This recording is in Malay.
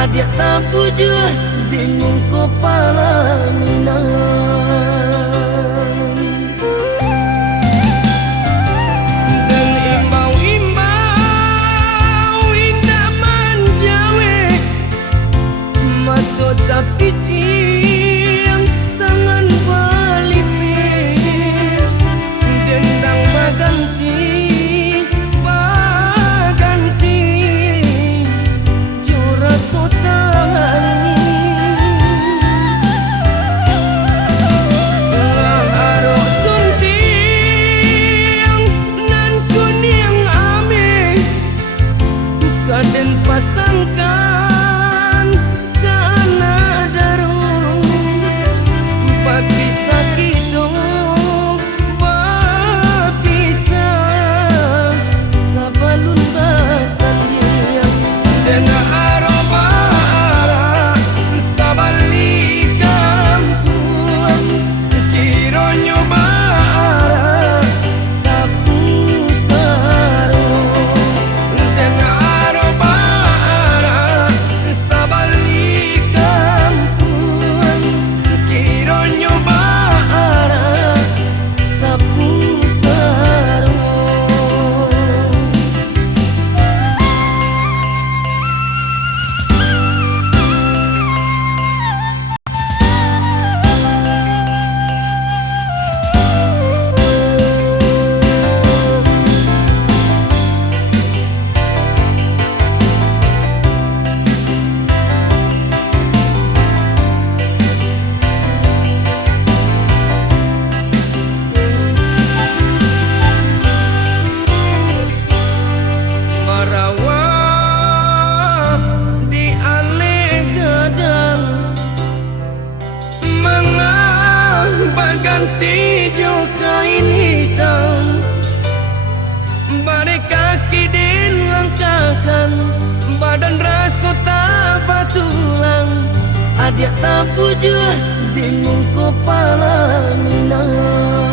adik tak puju di mungko palaminan. Dan imbau-imbau indah manjawe mato tapi tiang tangan balipin dendang maganti dan pasangkan karena darum berpisah kita berpisah sabalun basandian dan arobara sabali kampung kironyo bara tapusaro dan ganti juga kain hitam bare kaki dilangkahkan badan rasa tak batulang adik tak puju di mungko palaminan.